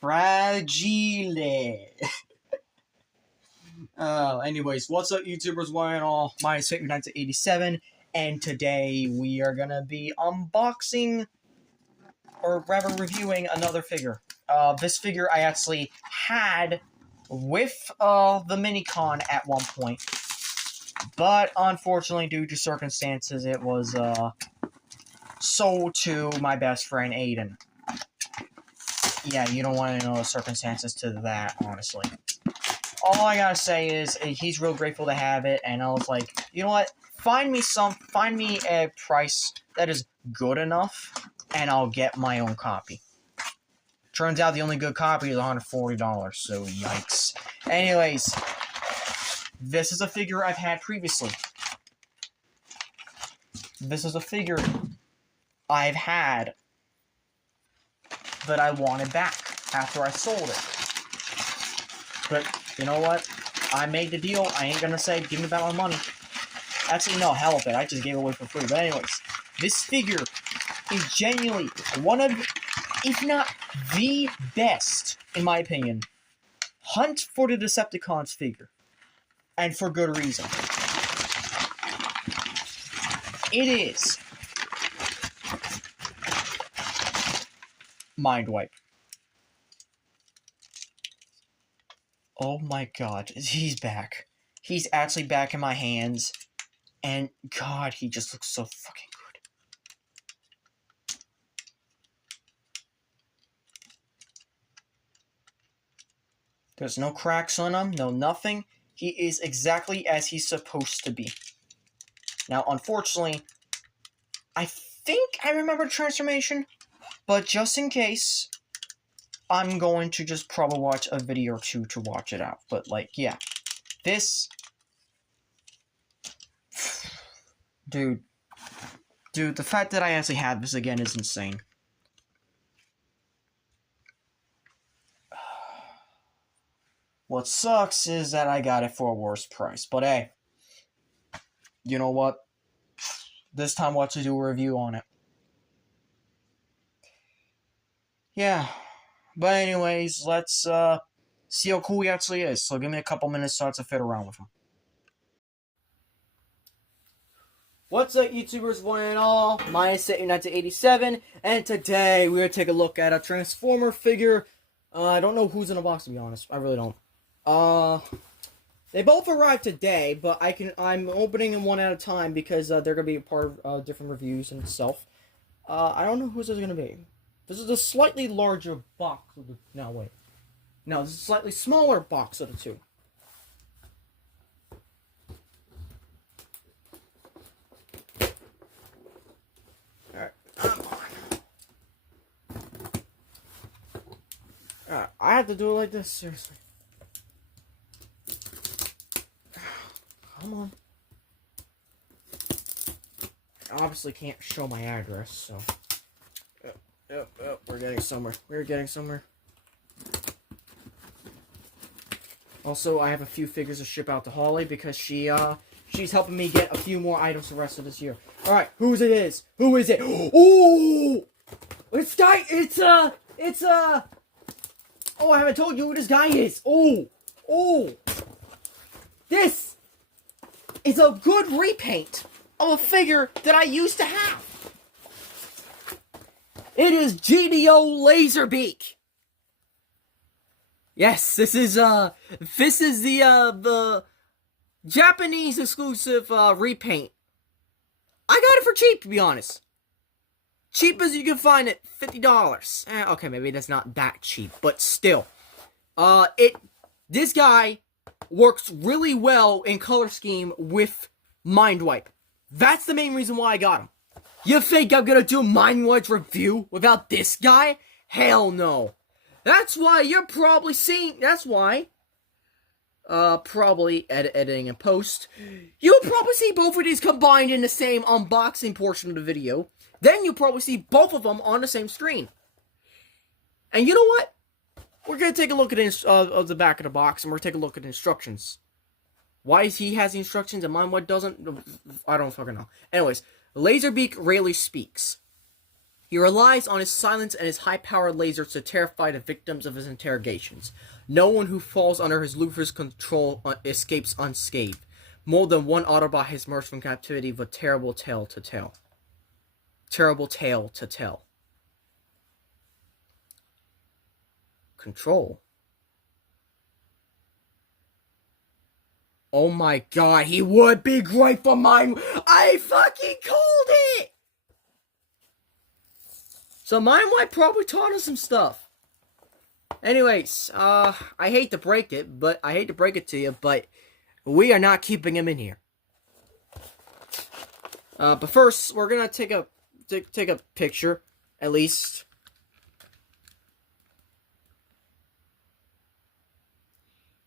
Fragile. Anyways, what's up, YouTubers? One and all. My name is Fate1987, and today we are gonna be unboxing, or rather reviewing, another figure. This figure I actually had with the Minicon at one point, but unfortunately, due to circumstances, it was sold to my best friend Aiden. Yeah, you don't want to know the circumstances to that, honestly. All I gotta say is, he's real grateful to have it, and I was like, you know what? Find me a price that is good enough, and I'll get my own copy. Turns out the only good copy is $140, so yikes. Anyways, this is a figure I've had previously. This is a figure I've had that I wanted back after I sold it. But, you know what? I made the deal. I ain't gonna say, give me back my money. Actually, no, hell with it. I just gave it away for free. But anyways, this figure is genuinely one of, if not the best, in my opinion, Hunt for the Decepticons figure. And for good reason. It is MINDWIPE. Oh my god, he's back. He's actually back in my hands. And god, he just looks so fucking good. There's no cracks on him, no nothing. He is exactly as he's supposed to be. Now, unfortunately, I think I remember transformation, but just in case, I'm going to just probably watch a video or two to watch it out. But, like, yeah. This... Dude, the fact that I actually have this again is insane. What sucks is that I got it for a worse price. But, hey, you know what? This time we'll have to do a review on it. Yeah. But anyways, let's see how cool he actually is. So give me a couple minutes so I have to fit around with him. What's up, YouTubers, one and all? My name is Fate1987, and today we're going to take a look at a Transformer figure. I don't know who's in the box, to be honest. I really don't. They both arrived today, but I'm opening them one at a time because they're going to be a part of different reviews in itself. I don't know who's this is going to be. This is a slightly larger box of the... No, wait. No, this is a slightly smaller box of the two. Alright, come on. Alright, I have to do it like this, seriously. Come on. I obviously can't show my address, so... Yep, we're getting somewhere. We're getting somewhere. Also, I have a few figures to ship out to Holly because she's helping me get a few more items the rest of this year. Alright, who is it? Who is it? Oh! Oh, I haven't told you who this guy is. Oh! This is a good repaint of a figure that I used to have. It is GDO Laserbeak. Yes, this is the Japanese exclusive repaint. I got it for cheap, to be honest. Cheap as you can find it, $50. Okay, maybe that's not that cheap, but still. This guy works really well in color scheme with MINDWIPE. That's the main reason why I got him. You think I'm gonna do MINDWIPE's review without this guy? Hell no. That's why you're probably seeing, probably editing and post. You'll probably see both of these combined in the same unboxing portion of the video. Then you'll probably see both of them on the same screen. And you know what? We're gonna take a look at the back of the box, and we're gonna take a look at the instructions. Why he has the instructions and MINDWIPE doesn't, I don't fucking know. Anyways, Laserbeak rarely speaks. He relies on his silence and his high-powered lasers to terrify the victims of his interrogations. No one who falls under his Lucifer's control escapes unscathed. More than one Autobot has emerged from captivity with a terrible tale to tell. Terrible tale to tell. Control. Oh my god, he would be great for mine. I fucking called it! So MINDWIPE probably taught us some stuff. Anyways, I hate to break it to you, but we are not keeping him in here. But first, we're gonna take a picture, at least.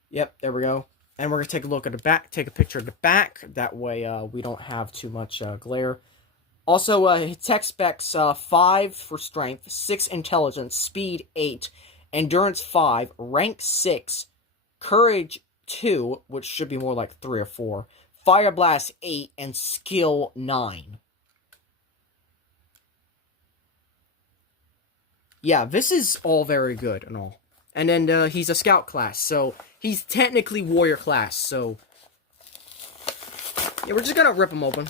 Yep, there we go. And we're gonna take a look at the back, take a picture of the back. That way, we don't have too much glare. Also, tech specs 5 for strength, 6 intelligence, speed 8, endurance 5, rank 6, courage 2, which should be more like 3 or 4, fire blast 8, and skill 9. Yeah, this is all very good and all. And then he's a scout class, so he's technically warrior class, so yeah, we're just gonna rip him open.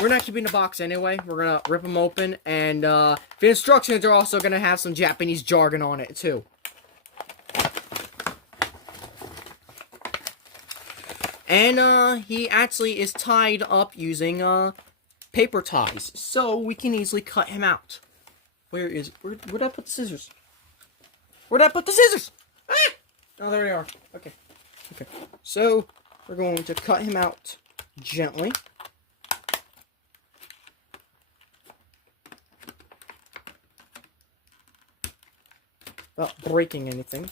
We're not keeping the box anyway. We're gonna rip them open, and the instructions are also gonna have some Japanese jargon on it too. And he actually is tied up using paper ties, so we can easily cut him out. Where'd I put the scissors? Where'd I put the scissors? Ah! Oh, there they are. Okay. Okay. So we're going to cut him out gently. Without breaking anything.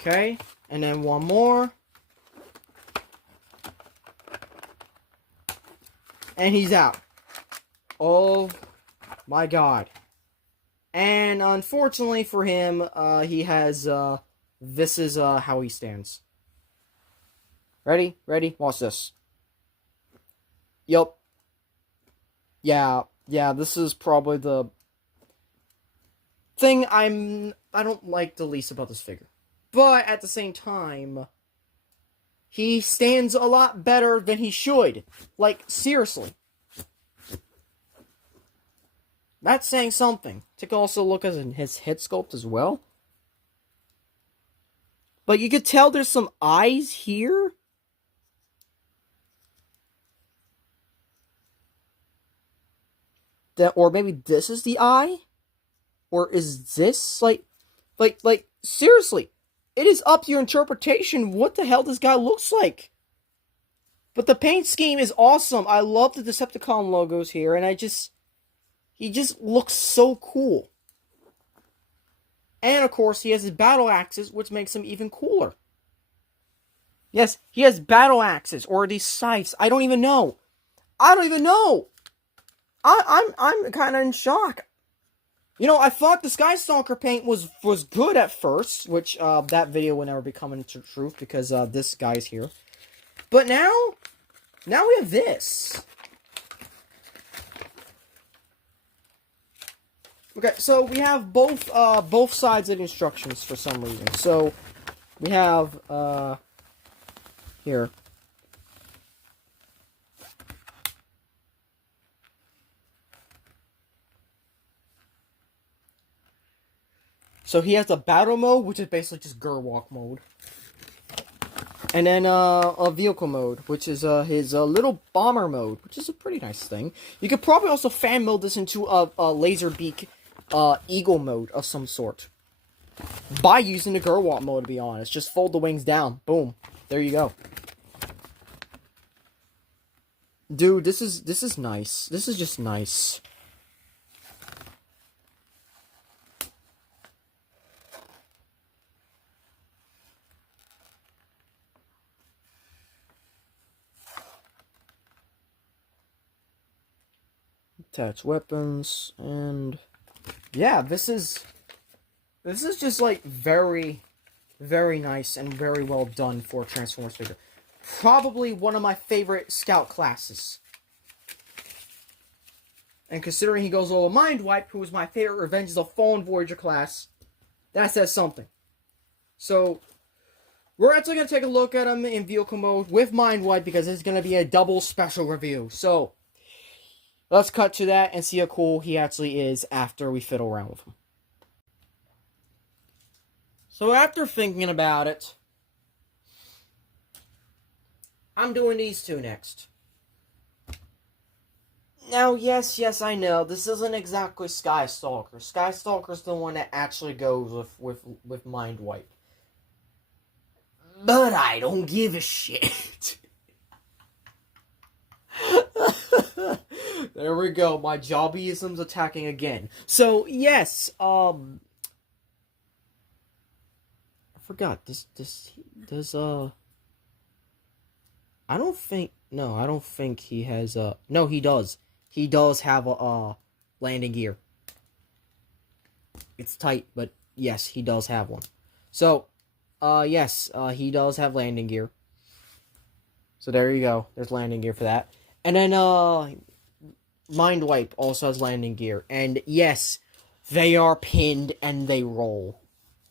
Okay, and then one more. And he's out. Oh my god. And unfortunately for him, he has, this is how he stands. Ready? Ready? Watch this. Yup. Yeah, this is probably the thing I don't like the least about this figure. But at the same time, he stands a lot better than he should. Like, seriously. That's saying something. Take a also look at his head sculpt as well. But you could tell there's some eyes here. That, or maybe this is the eye? Or is this, like, seriously. It is up to your interpretation what the hell this guy looks like. But the paint scheme is awesome. I love the Decepticon logos here, and he just looks so cool. And, of course, he has his battle axes, which makes him even cooler. Yes, he has battle axes, or these scythes. I don't even know. I'm kind of in shock. You know, I thought the Sky Stalker paint was good at first, which, that video will never be coming to truth, because, this guy's here. But now we have this. Okay, so we have both sides of the instructions for some reason. So, we have, here. So he has a battle mode, which is basically just Gerwalk mode. And then a vehicle mode, which is his little bomber mode, which is a pretty nice thing. You could probably also fan mode this into a Laserbeak eagle mode of some sort. By using the Gerwalk mode, to be honest. Just fold the wings down. Boom. There you go. Dude, this is nice. This is just nice. Attach weapons, and yeah, this is This is just, like, very, very nice and very well done for a Transformers figure. Probably one of my favorite Scout classes. And considering he goes over MINDWIPE, who was my favorite Revenge of the Fallen Voyager class, that says something. So, we're actually going to take a look at him in vehicle mode with MINDWIPE because it's going to be a double special review. So, let's cut to that and see how cool he actually is after we fiddle around with him. So after thinking about it, I'm doing these two next. Now, yes, I know, this isn't exactly Skystalker. Skystalker's the one that actually goes with MINDWIPE. But I don't give a shit. There we go, my jobbyism's attacking again. So, yes, I forgot, I don't think he has, no, he does. He does have a landing gear. It's tight, but yes, he does have one. So, yes, he does have landing gear. So there you go. There's landing gear for that. And then, MINDWIPE also has landing gear. And yes, they are pinned and they roll.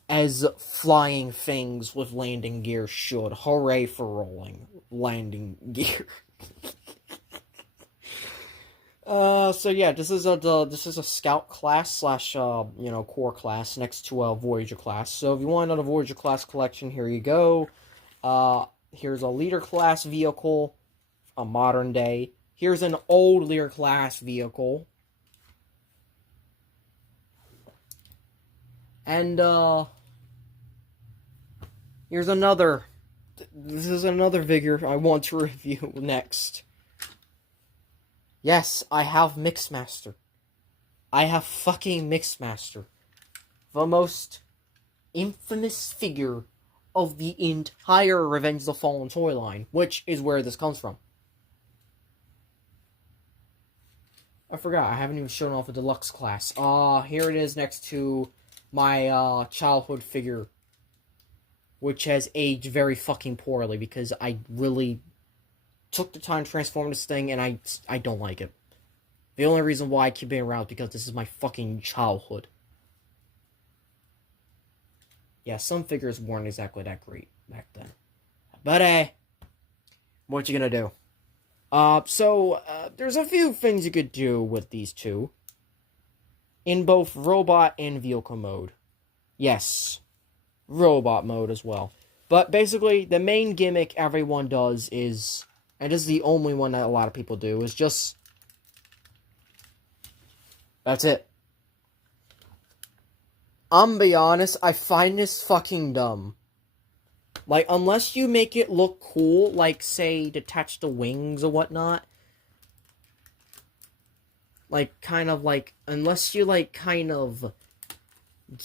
As flying things with landing gear should. Hooray for rolling landing gear. So yeah, this is a Scout class slash core class next to a Voyager class. So if you want another Voyager class collection, here you go. Here's a Leader class vehicle, a modern day. Here's an old Leader class vehicle. And here's another. This is another figure I want to review next. Yes, I have Mixmaster. I have fucking Mixmaster. The most infamous figure of the entire Revenge of the Fallen toy line, which is where this comes from. I forgot, I haven't even shown off a deluxe class. Here it is next to my childhood figure, which has aged very fucking poorly because I really took the time to transform this thing and I don't like it. The only reason why I keep it around is because this is my fucking childhood. Yeah, some figures weren't exactly that great back then. But, what you gonna do? There's a few things you could do with these two. In both robot and vehicle mode. Yes, robot mode as well. But basically, the main gimmick everyone does is, and this is the only one that a lot of people do, is just, that's it. I'm gonna be honest, I find this fucking dumb. Like, unless you make it look cool, like, say, detach the wings or whatnot. Like, kind of, like, unless you, like, kind of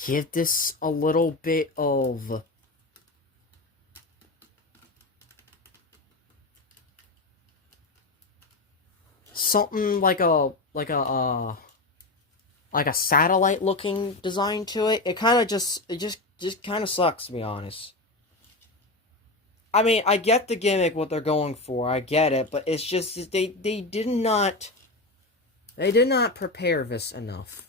give this a little bit of something like a satellite looking design to it, it just kind of sucks, to be honest. I mean, I get the gimmick, what they're going for, I get it, but it's just, they did not prepare this enough.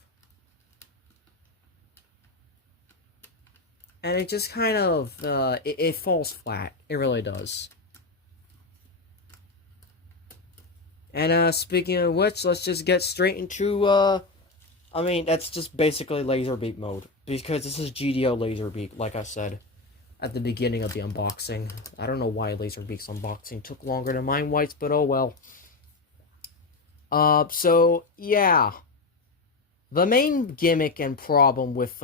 And it just kind of, it falls flat. It really does. And, speaking of which, let's just get straight into, I mean, that's just basically Laserbeak mode. Because this is GDO Laserbeak, like I said at the beginning of the unboxing. I don't know why Laserbeak's unboxing took longer than MINDWIPE's, but oh well. So, yeah. The main gimmick and problem with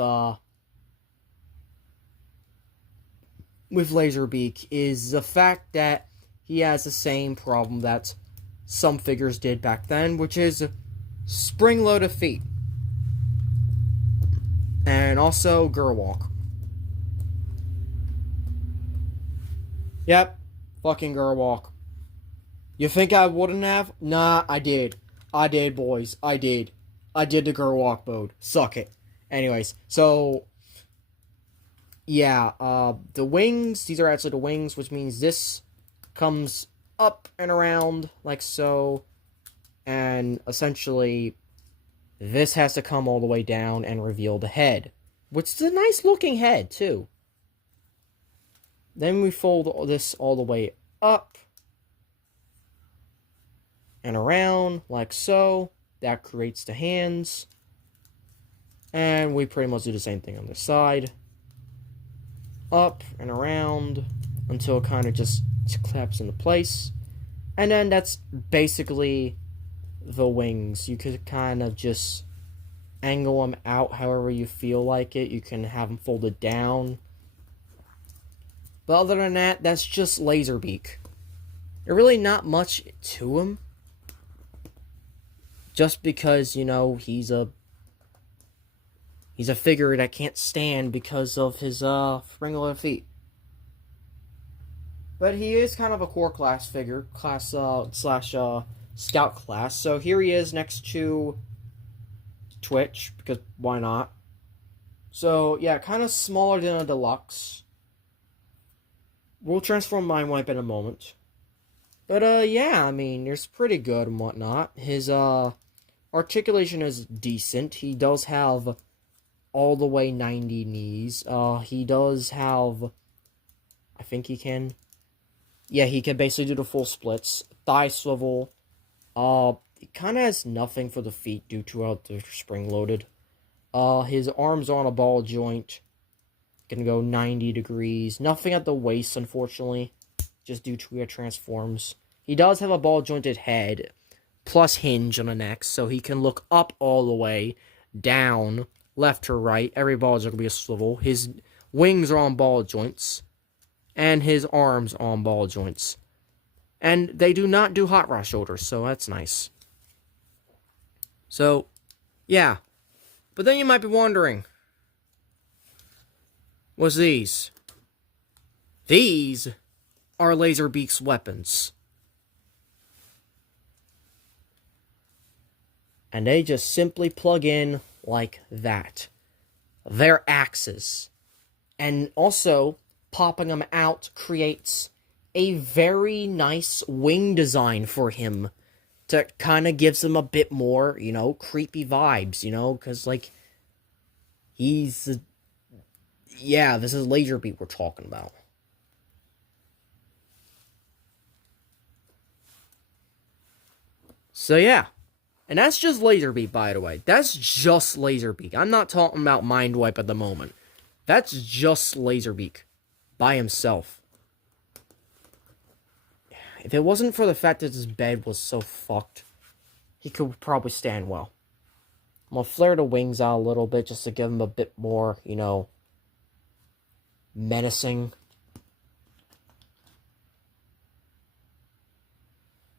Laserbeak is the fact that he has the same problem that some figures did back then, which is spring-loaded feet. And also Gerwalk. Yep, fucking Gerwalk. You think I wouldn't have? Nah, I did. I did, boys. I did. I did the Gerwalk mode. Suck it. Anyways, so yeah, the wings, these are actually the wings, which means this comes up and around like so, and essentially this has to come all the way down and reveal the head, which is a nice looking head too. Then we fold this all the way up and around like so. That creates the hands, and we pretty much do the same thing on this side. Up and around until it kind of just claps into place. And then that's basically the wings. You could kind of just angle them out however you feel like it. You can have them folded down. But other than that, that's just Laserbeak. There's really not much to him. Just because, you know, he's a figure that can't stand because of his regular feet. But he is kind of a core class figure, slash scout class. So here he is next to Twitch, because why not? So yeah, kind of smaller than a deluxe. We'll transform MINDWIPE in a moment. But yeah, I mean, it's pretty good and whatnot. His articulation is decent. He does have all the way 90 knees. He does have, I think he can. Yeah, he can basically do the full splits. Thigh swivel. He kind of has nothing for the feet due to they're spring loaded. His arms are on a ball joint. Can go 90 degrees. Nothing at the waist, unfortunately, just due to it transforms. He does have a ball jointed head, plus hinge on the neck, so he can look up all the way, down, left to right. Every ball is going to be a swivel. His wings are on ball joints, and his arms are on ball joints. And they do not do hot rod shoulders, so that's nice. So, yeah. But then you might be wondering, what's these? These are Laserbeak's weapons. And they just simply plug in like that. They're axes. And also, popping them out creates a very nice wing design for him. That kind of gives him a bit more, you know, creepy vibes, you know, because, like, he's... Yeah, this is Laserbeak we're talking about. So, yeah. And that's just Laserbeak, by the way. That's just Laserbeak. I'm not talking about MINDWIPE at the moment. That's just Laserbeak. By himself. If it wasn't for the fact that his bed was so fucked, he could probably stand well. I'm gonna flare the wings out a little bit just to give him a bit more, you know, menacing.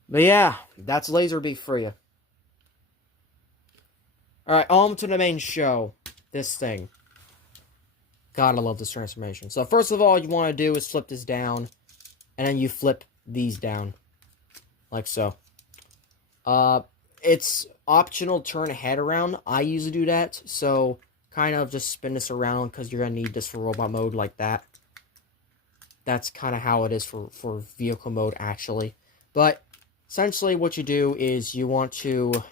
But yeah, that's Laserbeak for you. Alright, on to the main show. This thing. God, I love this transformation. So first of all, you want to do is flip this down. And then you flip these down. Like so. It's optional to turn the head around. I usually do that. So, kind of just spin this around because you're going to need this for robot mode like that. That's kind of how it is for vehicle mode, actually. But, essentially what you do is you want to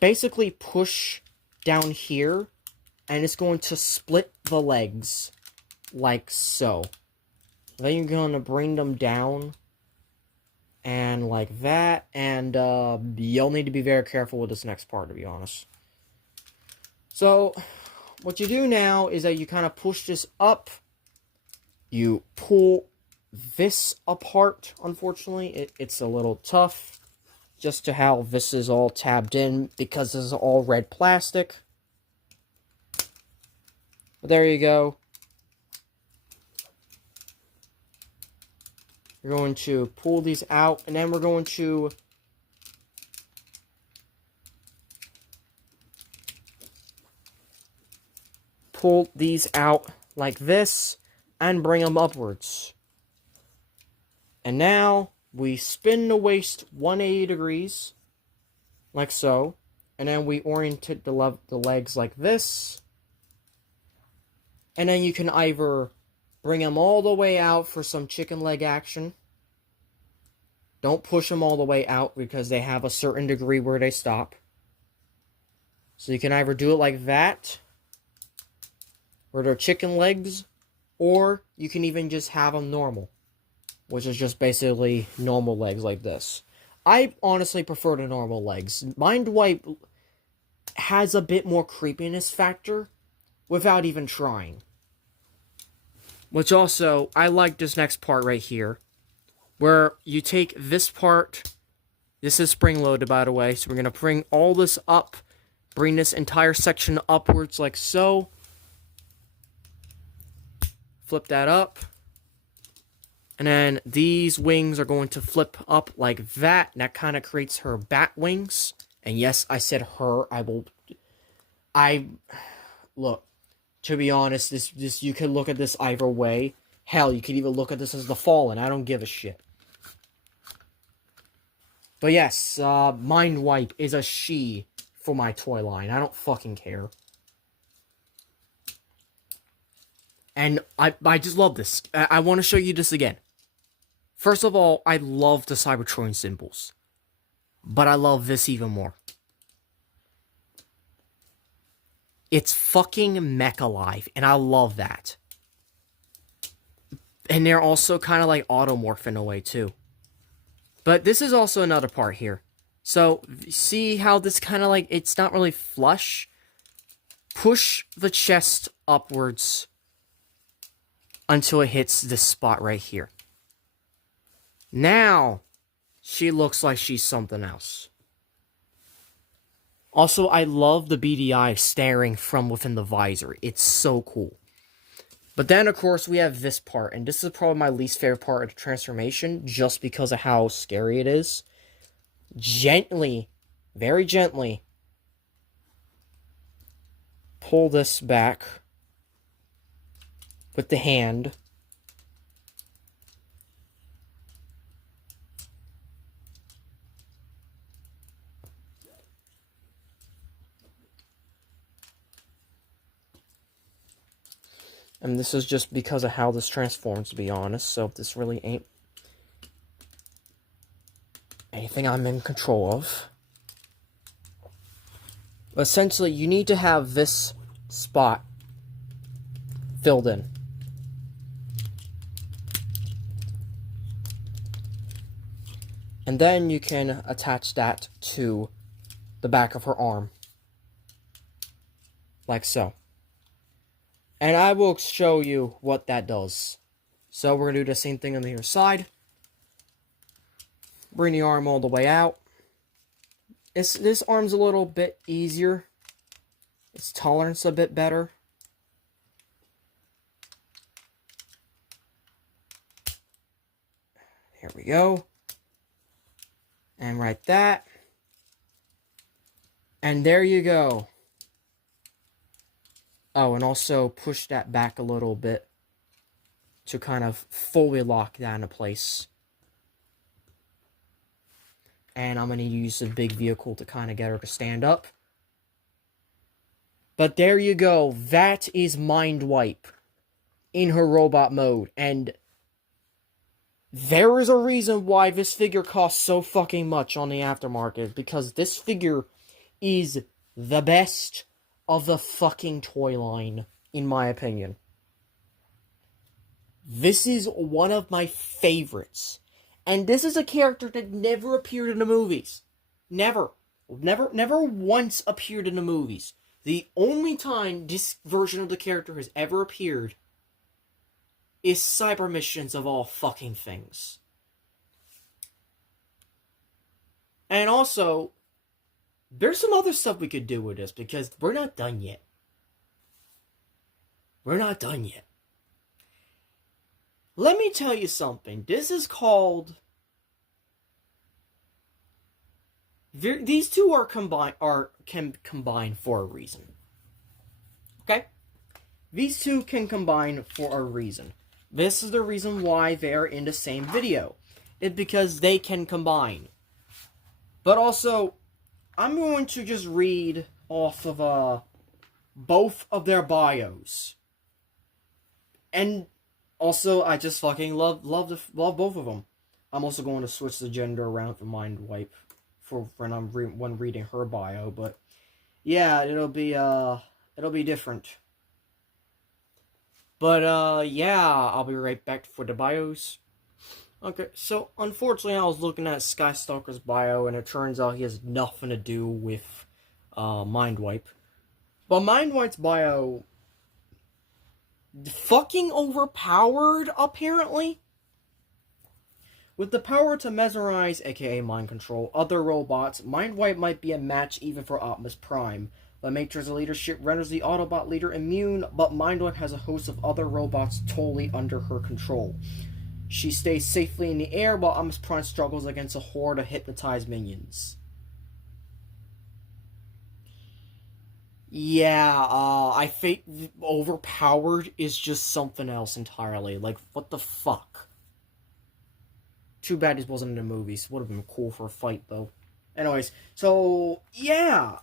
basically push down here, and it's going to split the legs, like so. Then you're going to bring them down, and like that, and you'll need to be very careful with this next part, to be honest. So, what you do now is that you kind of push this up, you pull this apart, unfortunately. It's a little tough. Just to how this is all tabbed in, because this is all red plastic. But there you go. We're going to pull these out, and then we're going to pull these out like this, and bring them upwards. And now we spin the waist 180 degrees, like so, and then we orientate the legs like this, And then you can either bring them all the way out for some chicken leg action. Don't push them all the way out because they have a certain degree where they stop. So you can either do it like that, where they're chicken legs, or you can even just have them normal, which is just basically normal legs like this. I honestly prefer the normal legs. MINDWIPE has a bit more creepiness factor without even trying. Which also, I like this next part right here, where you take this part, this is spring-loaded by the way, so we're going to bring all this up, bring this entire section upwards like so, flip that up, and then these wings are going to flip up like that, and that kind of creates her bat wings, and yes, I said her, look, to be honest, this you can look at this either way. Hell, you could even look at this as the Fallen. I don't give a shit. But yes, MINDWIPE is a she for my toy line. I don't fucking care. And I just love this. I want to show you this again. First of all, I love the Cybertron symbols. But I love this even more. It's fucking mech-alive, and I love that. And they're also kind of like automorph in a way, too. But this is also another part here. So, see how this kind of like, it's not really flush? Push the chest upwards until it hits this spot right here. Now, she looks like she's something else. Also, I love the BDI staring from within the visor. It's so cool. But then, of course, we have this part. And this is probably my least favorite part of the transformation, just because of how scary it is. Gently, very gently, pull this back with the hand. And this is just because of how this transforms, to be honest. So this really ain't anything I'm in control of. But essentially, you need to have this spot filled in. And then you can attach that to the back of her arm. Like so. And I will show you what that does. So we're going to do the same thing on the other side. Bring the arm all the way out. This arm's a little bit easier. Its tolerance a bit better. Here we go. And right that. And there you go. Oh, and also push that back a little bit to kind of fully lock that into place. And I'm going to use a big vehicle to kind of get her to stand up. But there you go. That is MINDWIPE in her robot mode. And there is a reason why this figure costs so fucking much on the aftermarket. Because this figure is the best of the fucking toy line, in my opinion. This is one of my favorites. And this is a character that never appeared in the movies. Never once appeared in the movies. The only time this version of the character has ever appeared is Cyber Missions of all fucking things. And also, there's some other stuff we could do with this, because we're not done yet. We're not done yet. Let me tell you something. This is called... These two can combine for a reason. Okay? These two can combine for a reason. This is the reason why they're in the same video. It's because they can combine. But also, I'm going to just read off of both of their bios. And also, I just fucking love both of them. I'm also going to switch the gender around for MINDWIPE for when reading her bio, but yeah, it'll be different. But yeah, I'll be right back for the bios. Okay, so unfortunately I was looking at Skystalker's bio and it turns out he has nothing to do with MINDWIPE. But MINDWIPE's bio fucking overpowered, apparently. With the power to mesmerize, aka mind control, other robots, MINDWIPE might be a match even for Optimus Prime. The Matrix leadership renders the Autobot leader immune, but MINDWIPE has a host of other robots totally under her control. She stays safely in the air while Optimus Prime struggles against a horde of hypnotized minions. Yeah, I think overpowered is just something else entirely. Like, what the fuck? Too bad this wasn't in the movies. Would have been cool for a fight, though. Anyways, so, yeah,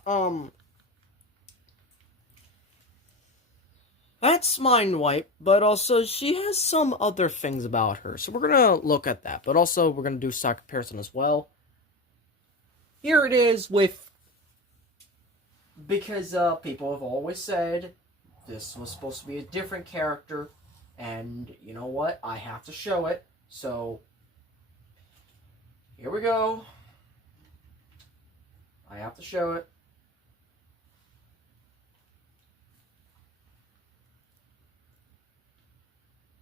that's MINDWIPE, but also she has some other things about her. So we're gonna look at that, but also we're gonna do stock comparison as well. Here it is with, because people have always said this was supposed to be a different character, and you know what? I have to show it. So here we go. I have to show it.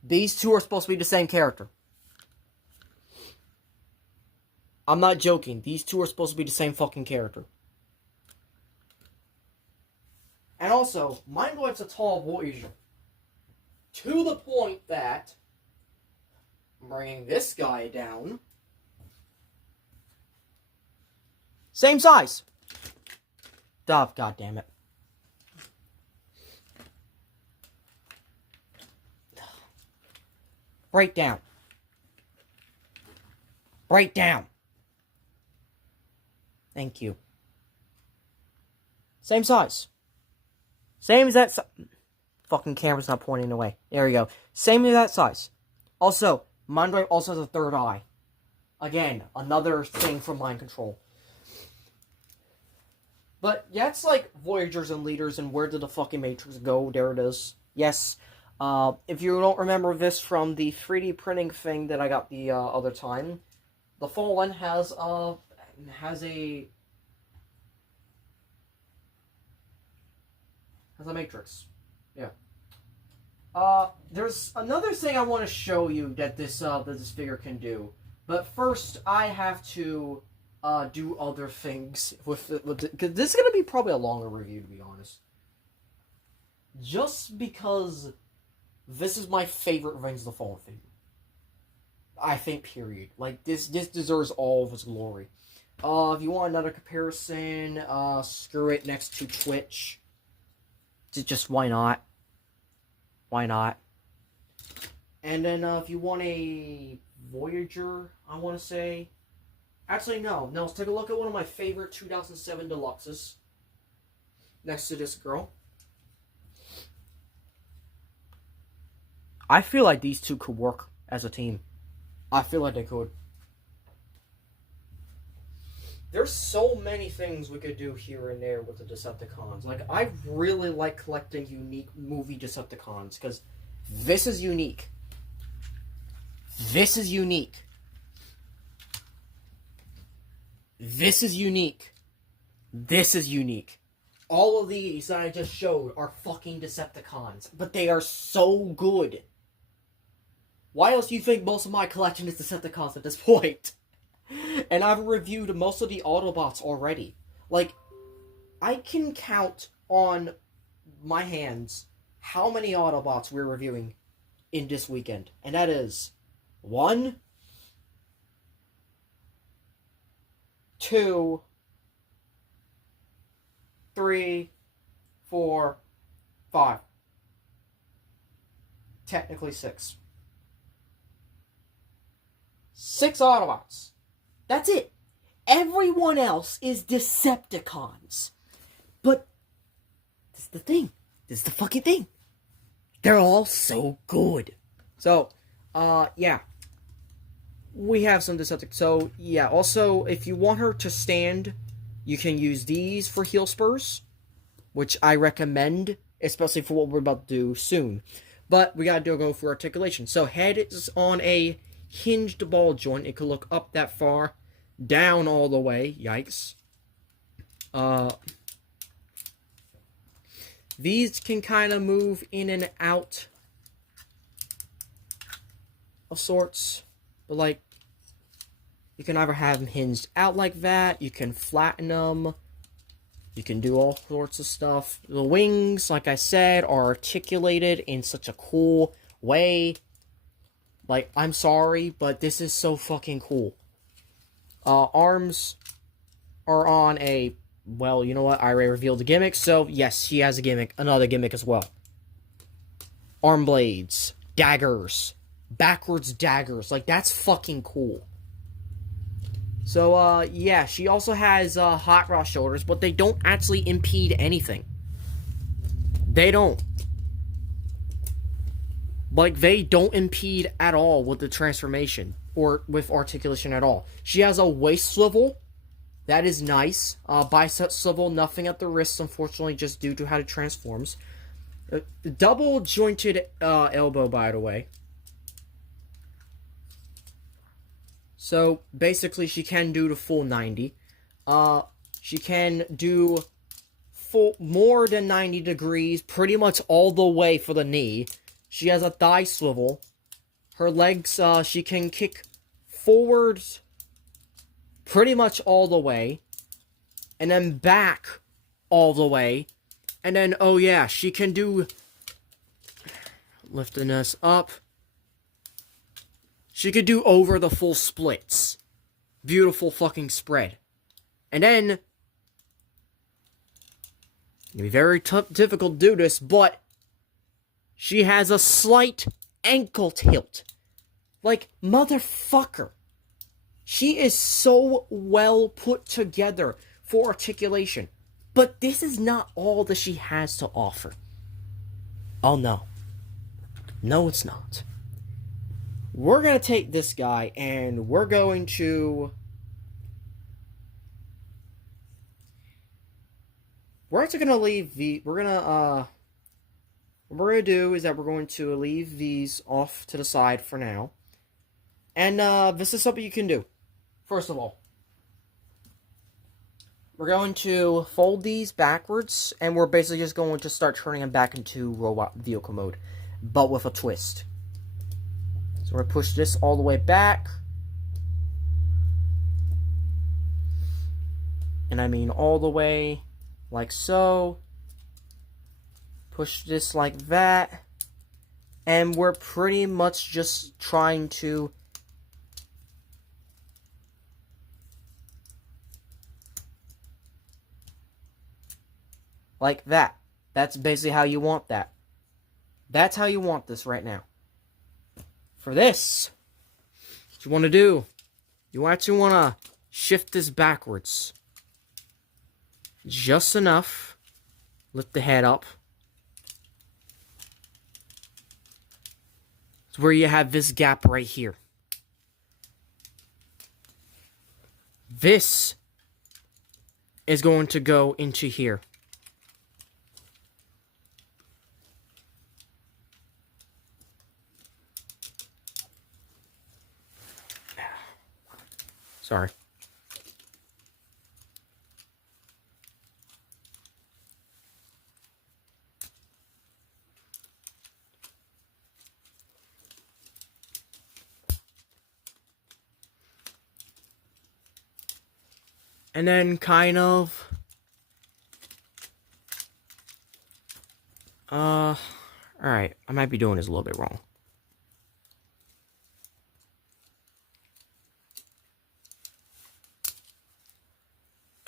These two are supposed to be the same character. I'm not joking. These two are supposed to be the same fucking character. And also, MINDWIPE's a tall Voyager. To the point that I'm bringing this guy down. Same size. Oh, God damn it. Break down. Break down. Thank you. Same size. Same as that size. Fucking camera's not pointing away. There we go. Same as that size. Also, MINDWIPE also has a third eye. Again, another thing from mind control. But yeah, it's like Voyagers and Leaders and where did the fucking Matrix go? There it is. Yes. If you don't remember this from the 3D printing thing that I got the other time, the Fallen has a Matrix. Yeah. There's another thing I want to show you that this figure can do, but first I have to do other things with because this is gonna be probably a longer review, to be honest. Just because this is my favorite Revenge of the Fallen figure. I think, period. Like, this deserves all of its glory. If you want another comparison, screw it next to Twitch. Just why not? Why not? And then, if you want a Voyager, I want to say... Actually, no. Let's take a look at one of my favorite 2007 Deluxes. Next to this girl. I feel like these two could work as a team. I feel like they could. There's so many things we could do here and there with the Decepticons. Like, I really like collecting unique movie Decepticons, because this is unique. This is unique. This is unique. This is unique. All of these that I just showed are fucking Decepticons, but they are so good. Why else do you think most of my collection is Decepticons at this point? And I've reviewed most of the Autobots already. Like, I can count on my hands how many Autobots we're reviewing in this weekend. And that is 1, 2, 3, 4, 5. Technically 6. 6 Autobots. That's it. Everyone else is Decepticons. But this is the thing. This is the fucking thing. They're all so good. So, yeah. We have some Decepticons. So, yeah, also, if you want her to stand, you can use these for heel spurs, which I recommend, especially for what we're about to do soon. But we gotta go for articulation. So, head is on a hinged ball joint. It could look up that far, down all the way. Yikes. These can kind of move in and out of sorts. But, like, you can either have them hinged out like that, you can flatten them, you can do all sorts of stuff. The wings, like I said, are articulated in such a cool way. Like, I'm sorry, but this is so fucking cool. Arms are on a... Well, you know what? I already revealed the gimmick, so yes, she has a gimmick. Another gimmick as well. Arm blades. Daggers. Backwards daggers. Like, that's fucking cool. So, yeah, she also has, hot rod shoulders, but they don't actually impede anything. They don't. Like, they don't impede at all with the transformation, or with articulation at all. She has a waist swivel. That is nice. Bicep swivel, nothing at the wrists, unfortunately, just due to how it transforms. Double jointed, elbow, by the way. So, basically, she can do the full 90. She can do more than 90 degrees, pretty much all the way for the knee. She has a thigh swivel. Her legs, she can kick forwards pretty much all the way. And then back all the way. And then, oh yeah, she can do... Lifting us up. She could do over the full splits. Beautiful fucking spread. And then... It'd be very difficult to do this, but... She has a slight ankle tilt. Like, motherfucker. She is so well put together for articulation. But this is not all that she has to offer. Oh no. No, it's not. We're going to take this guy and we're going to... We're actually going to leave the... We're going to, what we're going to do is that we're going to leave these off to the side for now. And, this is something you can do. First of all, we're going to fold these backwards, and we're basically just going to start turning them back into robot vehicle mode, but with a twist. So we're going to push this all the way back. And I mean all the way like so. Push this like that. And we're pretty much just trying to... Like that. That's basically how you want that. That's how you want this right now. For this, what you want to do, you actually want to shift this backwards. Just enough. Lift the head up. It's where you have this gap right here. This is going to go into here. Sorry. And then kind of... Alright, I might be doing this a little bit wrong.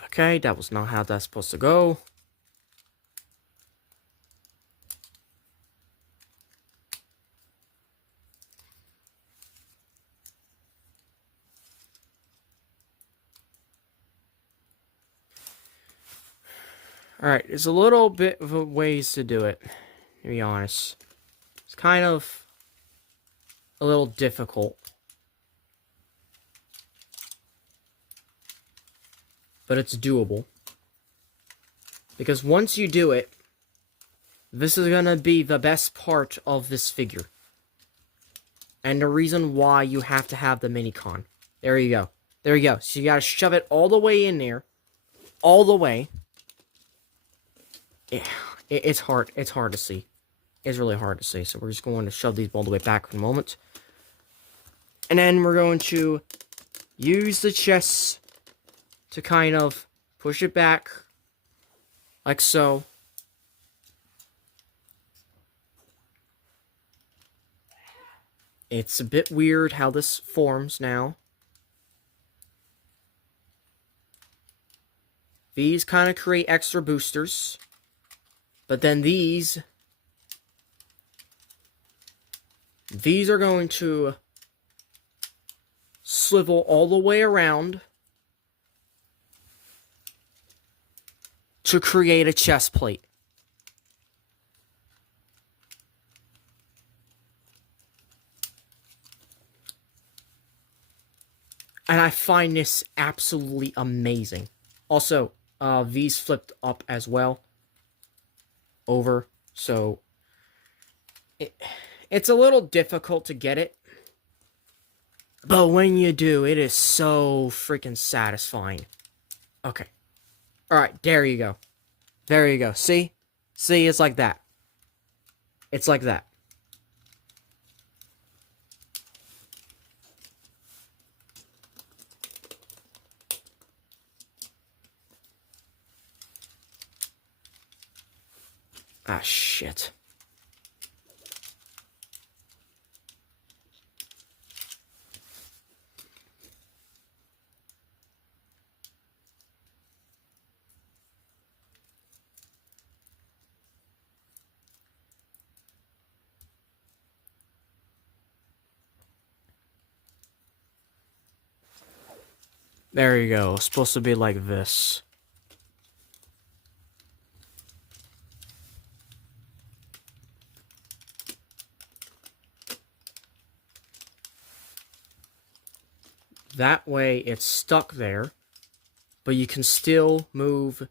Okay, that was not how that's supposed to go. Alright, there's a little bit of ways to do it, to be honest. It's kind of a little difficult. But it's doable. Because once you do it, this is gonna be the best part of this figure. And the reason why you have to have the mini-con. There you go. There you go. So you gotta shove it all the way in there. All the way. It's hard. It's hard to see. It's really hard to see. So we're just going to shove these all the way back for a moment. And then we're going to use the chest to kind of push it back. Like so. It's a bit weird how this forms now. These kind of create extra boosters. But then these are going to swivel all the way around to create a chest plate. And I find this absolutely amazing. Also, these flipped up as well. Over. So, it's a little difficult to get it. But when you do, it is so freaking satisfying. Okay. Alright, there you go. There you go. See? See, it's like that. It's like that. Ah, shit. There you go. It's supposed to be like this. That way it's stuck there, but you can still move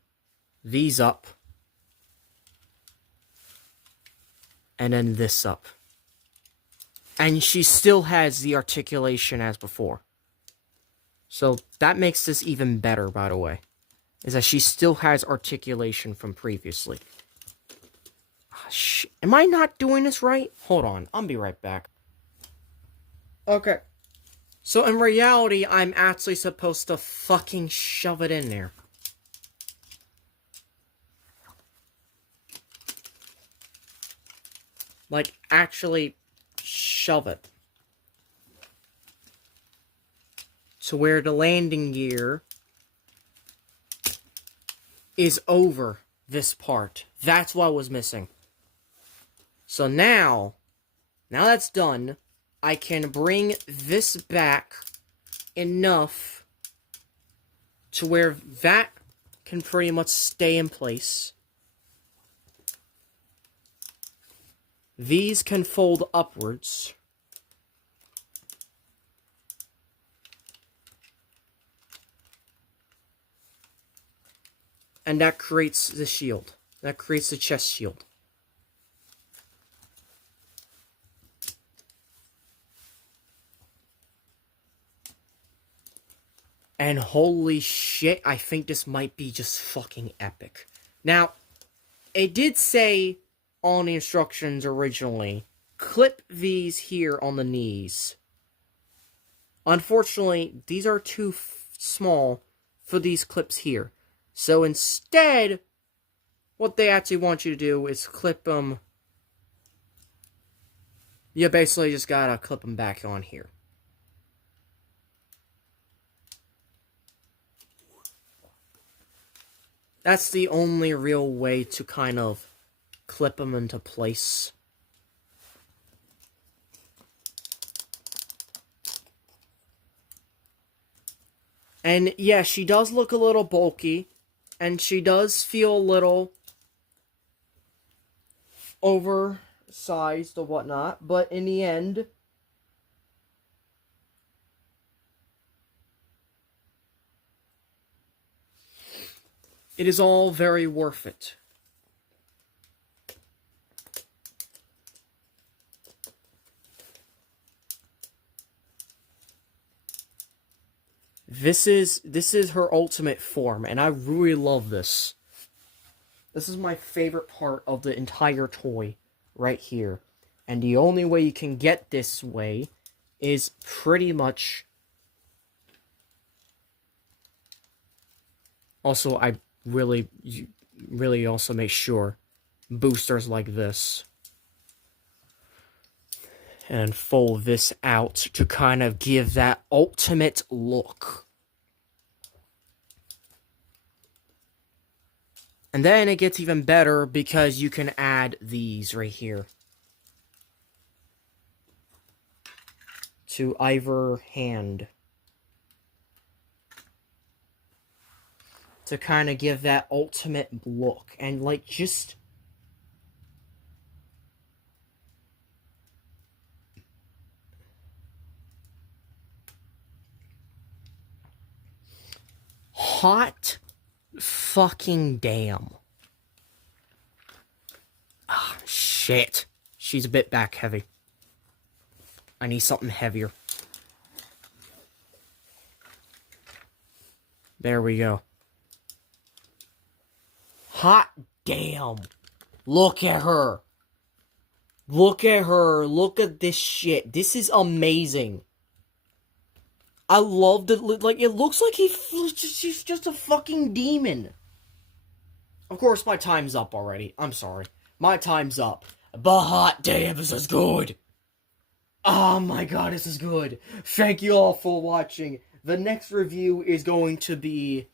these up and then this up. And she still has the articulation as before. So that makes this even better, by the way. Is that she still has articulation from previously. Ah, am I not doing this right? Hold on, I'll be right back. Okay. So in reality, I'm actually supposed to fucking shove it in there. Like, actually shove it. To where the landing gear is over this part. That's what was missing. So now that's done, I can bring this back enough to where that can pretty much stay in place. These can fold upwards. And that creates the shield. That creates the chest shield. And holy shit, I think this might be just fucking epic. Now, it did say on the instructions originally, clip these here on the knees. Unfortunately, these are too small for these clips here. So instead, what they actually want you to do is clip them. You basically just gotta clip them back on here. That's the only real way to kind of clip them into place. And yeah, she does look a little bulky. And she does feel a little sized or whatnot, but in the end, it is all very worth it. This is her ultimate form, and I really love this. This is my favorite part of the entire toy, right here. And the only way you can get this way is pretty much... Also, I really also make sure boosters like this. And fold this out to kind of give that ultimate look. And then it gets even better because you can add these right here. To either hand. To kind of give that ultimate look. And like just... hot fucking damn. Ah, shit. She's a bit back heavy. I need something heavier. There we go. Hot damn. Look at her. Look at her. Look at this shit. This is amazing. I love the, like, it looks like she's just a fucking demon. Of course, my time's up already. I'm sorry. My time's up. But hot damn, this is good. Oh my god, this is good. Thank you all for watching. The next review is going to be,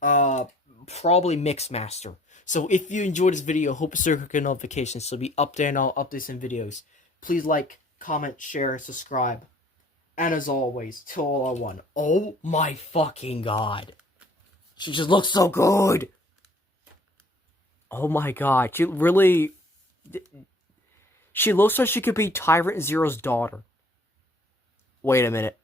probably Mixmaster. So if you enjoyed this video, hope to click notifications so be updated on all updates and videos. Please like, comment, share, and subscribe. And as always, Til All Are One. Oh my fucking god. She just looks so good. Oh my god. She really... She looks like she could be Tyrant Zero's daughter. Wait a minute.